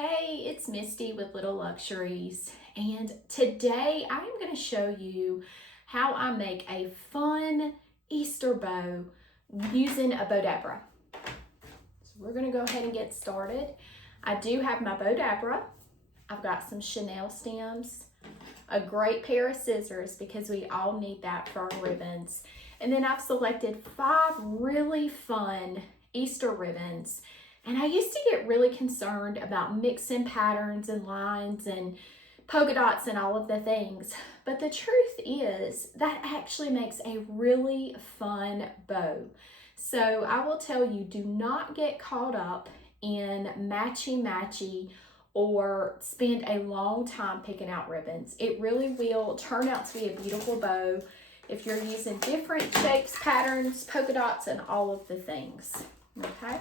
Hey, it's Misty with Little Luxuries, and today I'm going to show you how I make a fun Easter bow using a Bodabra. So we're going to go ahead and get started. I do have my Bodabra. I've got some Chanel stems, a great pair of scissors because we all need that for our ribbons, and then I've selected 5 really fun Easter ribbons. And I used to get really concerned about mixing patterns and lines and polka dots and all of the things. But the truth is that actually makes a really fun bow. So I will tell you, do not get caught up in matchy-matchy or spend a long time picking out ribbons. It really will turn out to be a beautiful bow if you're using different shapes, patterns, polka dots, and all of the things, okay?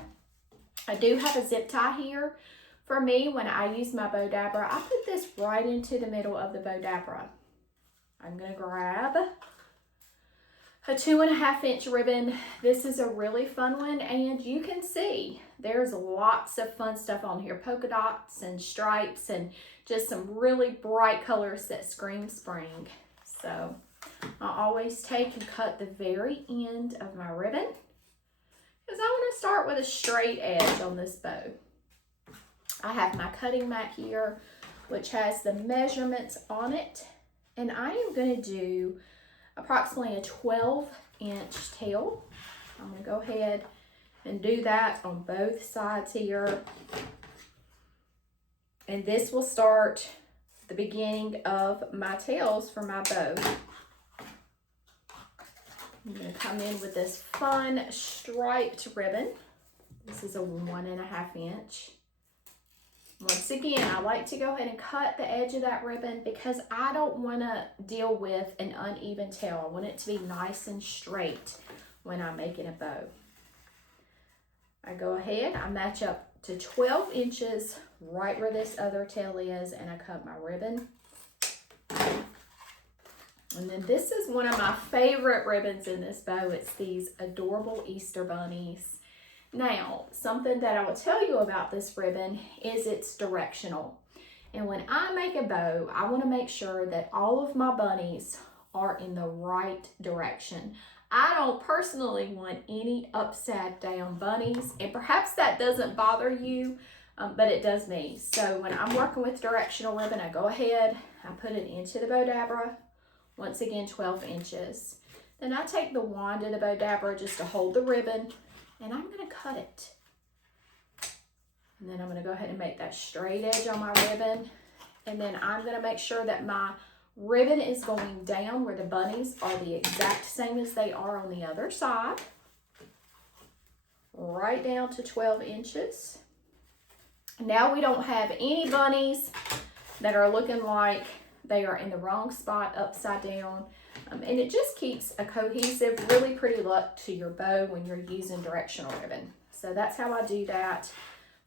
I do have a zip tie here. For me, when I use my Bodabra, I put this right into the middle of the Bodabra. I'm going to grab a 2.5 inch ribbon. This is a really fun one, and you can see there's lots of fun stuff on here. Polka dots and stripes and just some really bright colors that scream spring. So I always take and cut the very end of my ribbon, because I want to start with a straight edge on this bow. I have my cutting mat here, which has the measurements on it, and I am going to do approximately a 12-inch tail. I'm going to go ahead and do that on both sides here, and this will start the beginning of my tails for my bow. I'm going to come in with this fun striped ribbon. This is a 1.5 inch. Once again, I like to go ahead and cut the edge of that ribbon because I don't want to deal with an uneven tail. I want it to be nice and straight when I'm making a bow. I go ahead, I match up to 12 inches right where this other tail is, and I cut my ribbon. And then this is one of my favorite ribbons in this bow. It's these adorable Easter bunnies. Now, something that I will tell you about this ribbon is it's directional. And when I make a bow, I want to make sure that all of my bunnies are in the right direction. I don't personally want any upside down bunnies, and perhaps that doesn't bother you, but it does me. So when I'm working with directional ribbon, I go ahead, I put it into the Bodabra. Once again, 12 inches. Then I take the wand of the Bodabra just to hold the ribbon, and I'm going to cut it. And then I'm going to go ahead and make that straight edge on my ribbon. And then I'm going to make sure that my ribbon is going down where the bunnies are the exact same as they are on the other side. Right down to 12 inches. Now we don't have any bunnies that are looking like they are in the wrong spot, upside down, and it just keeps a cohesive, really pretty look to your bow when you're using directional ribbon. So that's how I do that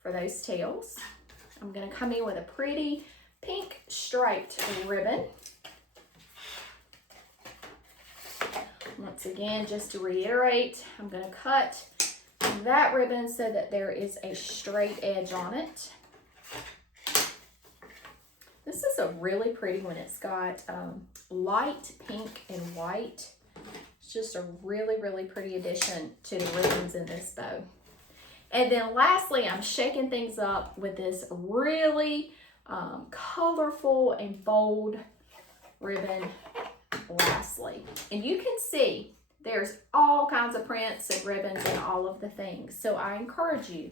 for those tails. I'm going to come in with a pretty pink striped ribbon. Once again, just to reiterate, I'm going to cut that ribbon so that there is a straight edge on it. This is a really pretty one. It's got light pink and white. It's just a really, really pretty addition to the ribbons in this bow. And then lastly, I'm shaking things up with this really colorful and bold ribbon lastly. And you can see there's all kinds of prints and ribbons and all of the things. So I encourage you,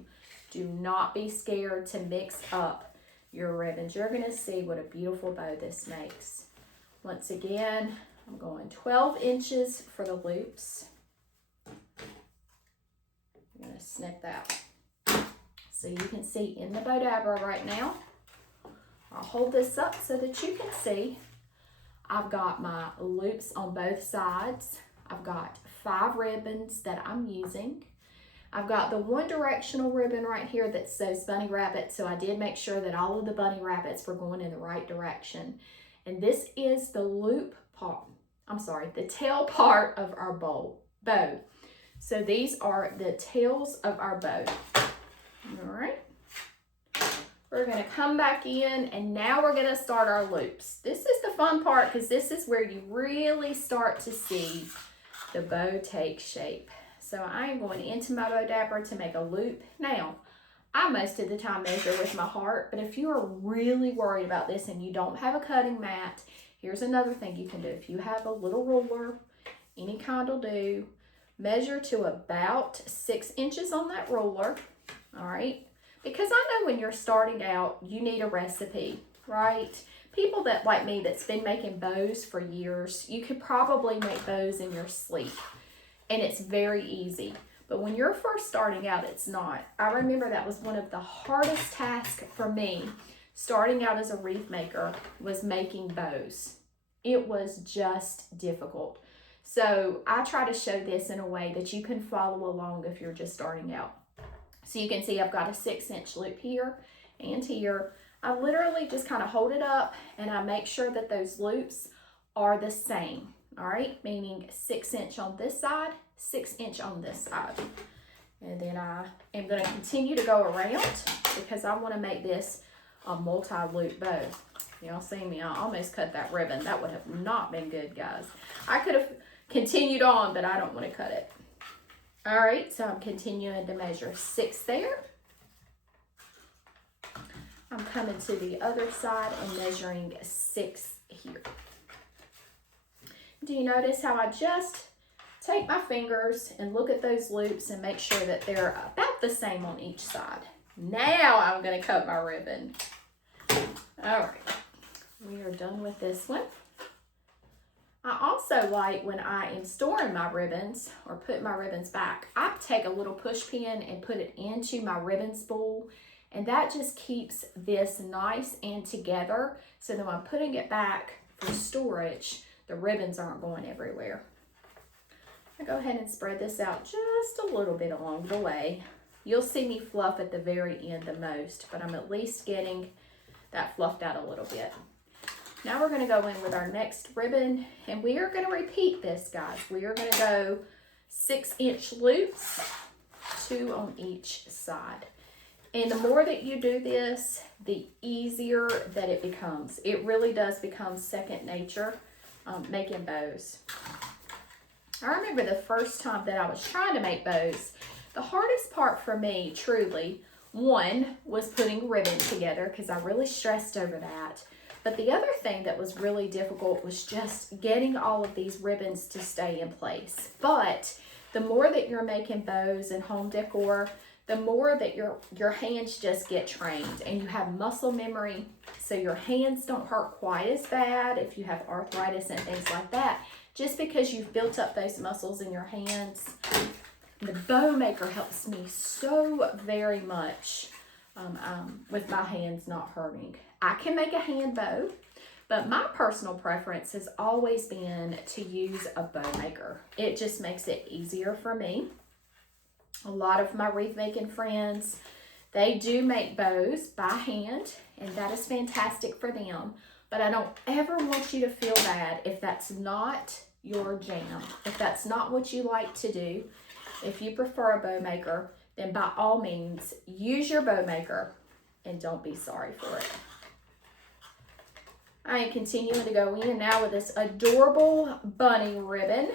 do not be scared to mix up your ribbons. You're going to see what a beautiful bow this makes. Once again, I'm going 12 inches for the loops. I'm going to snip that. So you can see in the Bodabra right now. I'll hold this up so that you can see. I've got my loops on both sides. I've got 5 ribbons that I'm using. I've got the one directional ribbon right here that says bunny rabbit, so I did make sure that all of the bunny rabbits were going in the right direction. And this is the loop part, the tail part of our bow. So these are the tails of our bow. All right. We're gonna come back in and now we're gonna start our loops. This is the fun part because this is where you really start to see the bow take shape. So I am going into my bow dabber to make a loop. Now, I most of the time measure with my heart, but if you are really worried about this and you don't have a cutting mat, here's another thing you can do. If you have a little ruler, any kind will do, measure to about 6 inches on that ruler, all right? Because I know when you're starting out, you need a recipe, right? People that like me that's been making bows for years, you could probably make bows in your sleep, and it's very easy. But when you're first starting out, it's not. I remember that was one of the hardest tasks for me starting out as a wreath maker was making bows. It was just difficult. So I try to show this in a way that you can follow along if you're just starting out. So you can see I've got a 6-inch loop here and here. I literally just kind of hold it up and I make sure that those loops are the same, all right? Meaning 6-inch on this side, 6-inch on this side. And then I am going to continue to go around because I want to make this a multi-loop bow. Y'all see me, I almost cut that ribbon. That would have not been good, guys. I could have continued on, but I don't want to cut it. All right, so I'm continuing to measure 6 there. I'm coming to the other side and measuring 6 here. Do you notice how I just take my fingers and look at those loops and make sure that they're about the same on each side? Now I'm going to cut my ribbon. All right, we are done with this one. I also like when I am storing my ribbons or put my ribbons back, I take a little push pin and put it into my ribbon spool, and that just keeps this nice and together. So that when I'm putting it back for storage, the ribbons aren't going everywhere. I go ahead and spread this out just a little bit along the way. You'll see me fluff at the very end the most, but I'm at least getting that fluffed out a little bit. Now we're going to go in with our next ribbon, and we are going to repeat this, guys. We are going to go 6-inch loops, 2 on each side. And the more that you do this, the easier that it becomes. It really does become second nature making bows. I remember the first time that I was trying to make bows, the hardest part for me, truly, one, was putting ribbon together because I really stressed over that. But the other thing that was really difficult was just getting all of these ribbons to stay in place. But the more that you're making bows and home decor, the more that your hands just get trained and you have muscle memory, so your hands don't hurt quite as bad if you have arthritis and things like that, just because you've built up those muscles in your hands. The bow maker helps me so very much with my hands not hurting. I can make a hand bow, but my personal preference has always been to use a bow maker. It just makes it easier for me. A lot of my wreath making friends, they do make bows by hand, and that is fantastic for them. But I don't ever want you to feel bad if that's not your jam, if that's not what you like to do. If you prefer a bow maker, then by all means, use your bow maker and don't be sorry for it. I am continuing to go in now with this adorable bunny ribbon.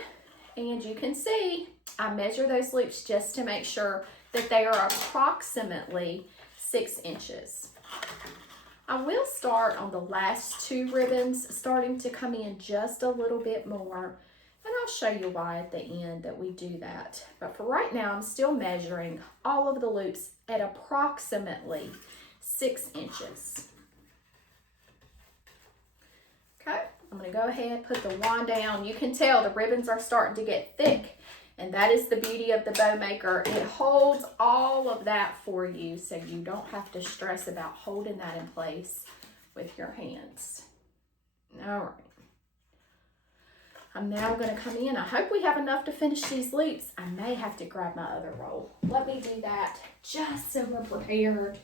And you can see, I measure those loops just to make sure that they are approximately 6 inches. I will start on the last 2 ribbons, starting to come in just a little bit more. And I'll show you why at the end that we do that. But for right now, I'm still measuring all of the loops at approximately 6 inches. Okay, I'm going to go ahead, put the wand down. You can tell the ribbons are starting to get thick, and that is the beauty of the bow maker. It holds all of that for you, so you don't have to stress about holding that in place with your hands. All right. I'm now going to come in. I hope we have enough to finish these loops. I may have to grab my other roll. Let me do that just so we're prepared.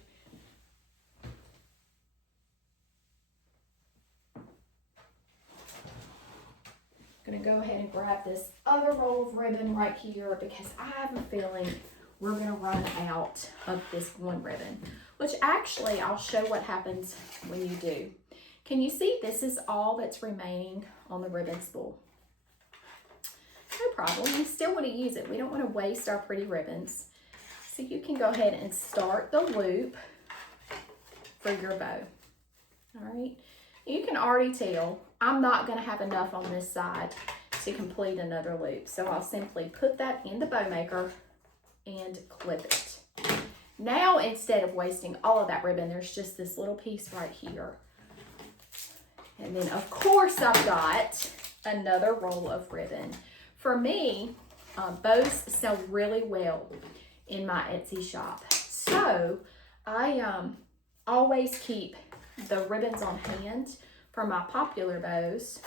I'm going to go ahead and grab this other roll of ribbon right here because I have a feeling we're going to run out of this one ribbon. which actually I'll show what happens when you do. Can you see this is all that's remaining on the ribbon spool? No problem, you still want to use it. We don't want to waste our pretty ribbons. So you can go ahead and start the loop for your bow. All right, you can already tell I'm not going to have enough on this side to complete another loop. So I'll simply put that in the bow maker and clip it. Now, instead of wasting all of that ribbon, there's just this little piece right here. And then, of course, I've got another roll of ribbon. For me, bows sell really well in my Etsy shop. So I always keep the ribbons on hand for my popular bows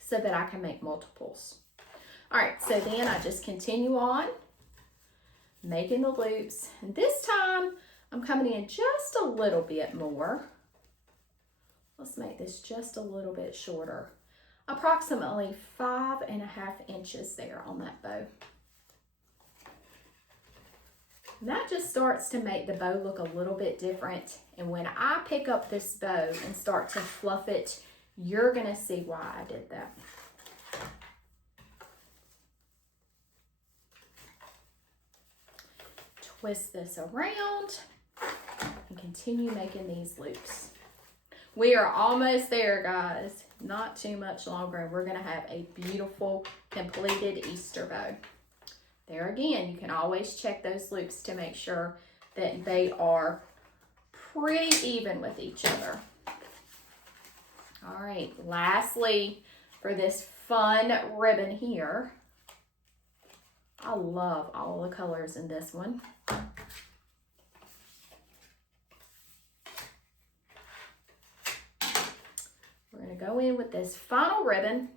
so that I can make multiples. All right, so then I just continue on making the loops. And this time I'm coming in just a little bit more. Let's make this just a little bit shorter. Approximately 5.5 inches there on that bow. And that just starts to make the bow look a little bit different. And when I pick up this bow and start to fluff it, you're gonna see why I did that. Twist this around and continue making these loops. We are almost there, guys. Not too much longer, and we're gonna have a beautiful completed Easter bow. There again, you can always check those loops to make sure that they are pretty even with each other. All right, lastly, for this fun ribbon here, I love all the colors in this one. We're going to go in with this final ribbon.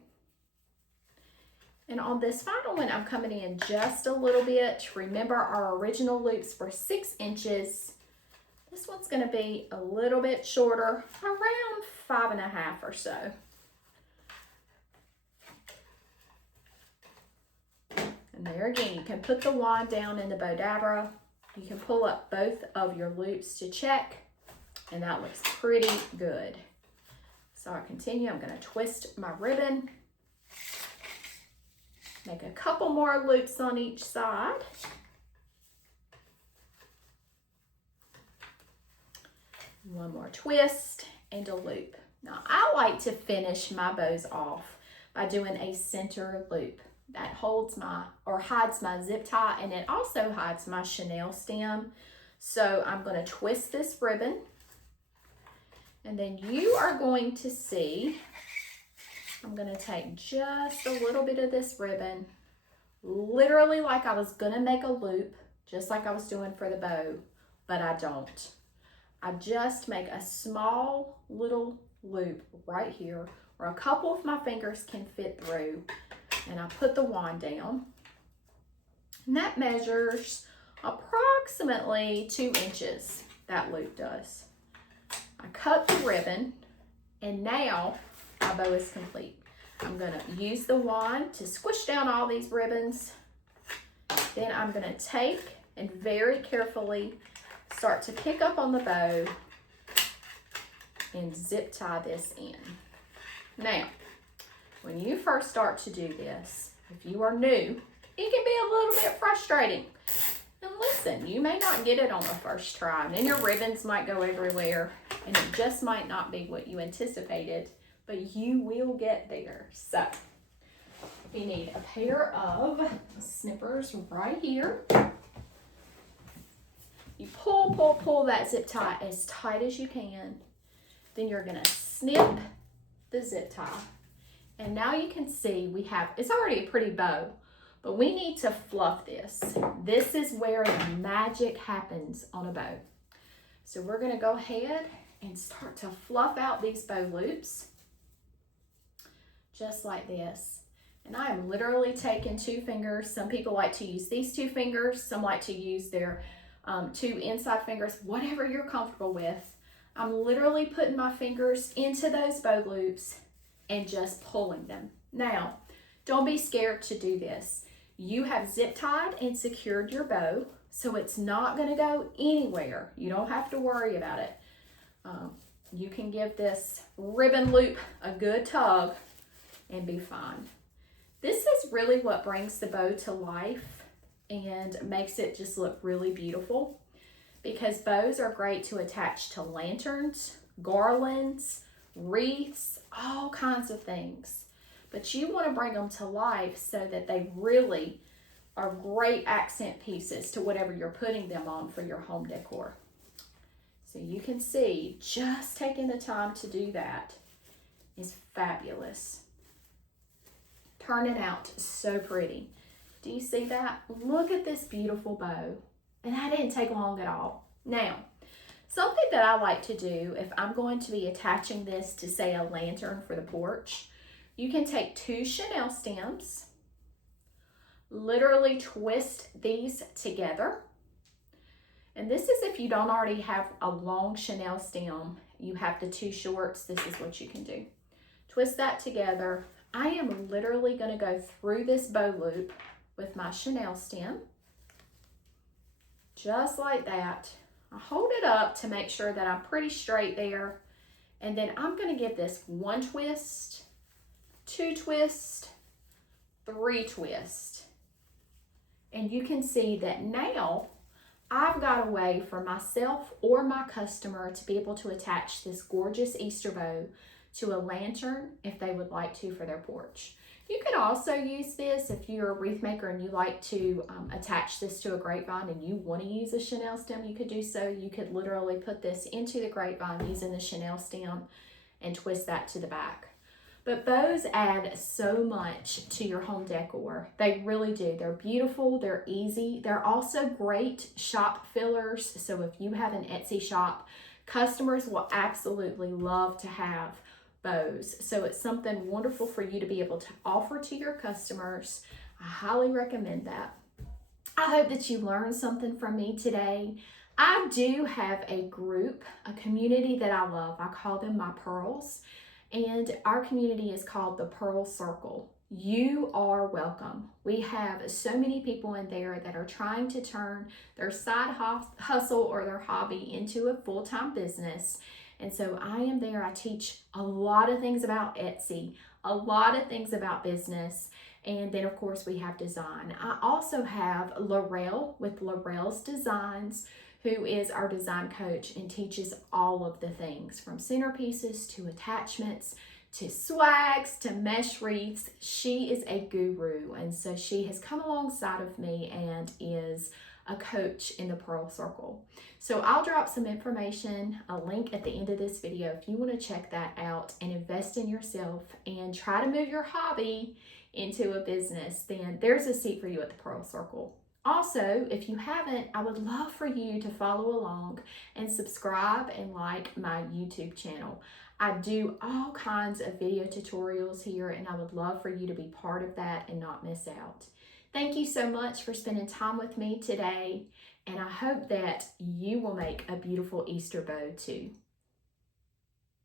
And on this final one, I'm coming in just a little bit. Remember, our original loops were 6 inches. This one's going to be a little bit shorter, around 5.5 or so. And there again, you can put the wand down in the Bodabra. You can pull up both of your loops to check, and that looks pretty good. So I continue, I'm going to twist my ribbon, make a couple more loops on each side. One more twist and a loop. Now I like to finish my bows off by doing a center loop. That holds my, or hides my zip tie, and it also hides my chenille stem. So I'm going to twist this ribbon, and then you are going to see, I'm going to take just a little bit of this ribbon, literally like I was going to make a loop, just like I was doing for the bow, but I don't. I just make a small little loop right here where a couple of my fingers can fit through. And I put the wand down, and that measures approximately 2 inches, that loop does. I cut the ribbon, and now my bow is complete. I'm going to use the wand to squish down all these ribbons. Then I'm going to take and very carefully start to pick up on the bow and zip tie this in. Now, when you first start to do this, if you are new, it can be a little bit frustrating. And listen, you may not get it on the first try, and then your ribbons might go everywhere, and it just might not be what you anticipated, but you will get there. So, we need a pair of snippers right here. You pull that zip tie as tight as you can. Then you're gonna snip the zip tie. And now you can see we have, it's already a pretty bow, but we need to fluff this. This is where the magic happens on a bow. So we're gonna go ahead and start to fluff out these bow loops, just like this. And I am literally taking 2 fingers. Some people like to use these 2 fingers. Some like to use their 2 inside fingers, whatever you're comfortable with. I'm literally putting my fingers into those bow loops and just pulling them. Now, don't be scared to do this. You have zip tied and secured your bow so it's not going to go anywhere. You don't have to worry about it. You can give this ribbon loop a good tug and be fine. This is really what brings the bow to life and makes it just look really beautiful, because bows are great to attach to lanterns, garlands, wreaths, all kinds of things. But you want to bring them to life so that they really are great accent pieces to whatever you're putting them on for your home decor. So you can see just taking the time to do that is fabulous. Turning out so pretty. Do you see that? Look at this beautiful bow. And that didn't take long at all. Now, something that I like to do if I'm going to be attaching this to, say, a lantern for the porch, you can take 2 chenille stems, literally twist these together. And this is if you don't already have a long chenille stem, you have the 2 shorts, this is what you can do. Twist that together. I am literally going to go through this bow loop with my chenille stem, just like that. I hold it up to make sure that I'm pretty straight there. And then I'm going to give this 1 twist, 2 twist, 3 twist. And you can see that now I've got a way for myself or my customer to be able to attach this gorgeous Easter bow to a lantern if they would like to for their porch. You could also use this if you're a wreath maker and you like to attach this to a grapevine and you want to use a chenille stem, you could do so. You could literally put this into the grapevine using the chenille stem and twist that to the back. But bows add so much to your home decor. They really do. They're beautiful, they're easy. They're also great shop fillers. So if you have an Etsy shop, customers will absolutely love to have bows. So it's something wonderful for you to be able to offer to your customers. I highly recommend that. I hope that you learned something from me today. I do have a group, a community that I love. I call them my pearls. And our community is called the Pearl Circle. You are welcome. We have so many people in there that are trying to turn their side hustle or their hobby into a full-time business. And so I am there. I teach a lot of things about Etsy, a lot of things about business. And then of course we have design. I also have Laurel with Laurel's Designs, who is our design coach and teaches all of the things from centerpieces to attachments to swags to mesh wreaths. She is a guru, and so she has come alongside of me and is a coach in the Pearl Circle. So I'll drop some information, a link at the end of this video if you want to check that out and invest in yourself and try to move your hobby into a business. Then there's a seat for you at the Pearl Circle. Also, if you haven't, I would love for you to follow along and subscribe and like my YouTube channel. I do all kinds of video tutorials here, and I would love for you to be part of that and not miss out. Thank you so much for spending time with me today, and I hope that you will make a beautiful Easter bow too.